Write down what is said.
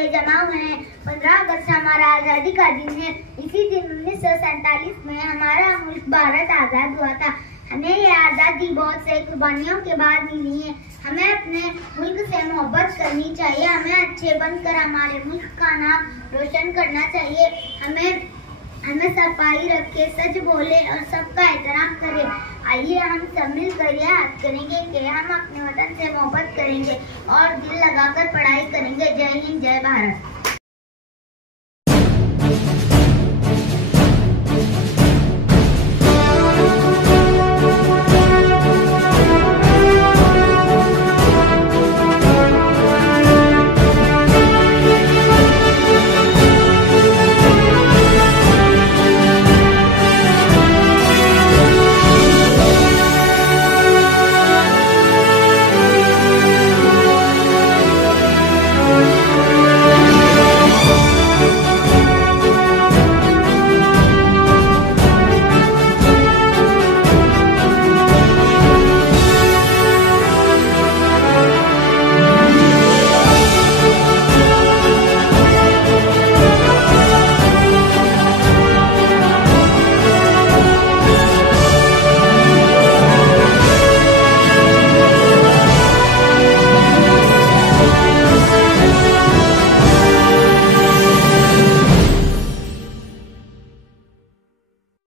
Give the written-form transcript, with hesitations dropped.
लिए जमा हुए हैं। 15 अगस्त हमारा आज़ादी का दिन है। इसी दिन 1947 में हमारा मुल्क भारत आज़ाद हुआ था। हमें ये आज़ादी बहुत से कुर्बानियों के बाद मिली है। हमें अपने मुल्क से मोहब्बत करनी चाहिए। हमें अच्छे बनकर हमारे मुल्क का नाम रोशन करना चाहिए। हमें सफाई रखे, सच बोले और सबका एहतराम करें। आइए हम सब मिलकर यह याद करेंगे कि हम अपने वतन से मोहब्बत करेंगे और दिल लगाकर पढ़ाई करेंगे। जय हिंद, जय भारत।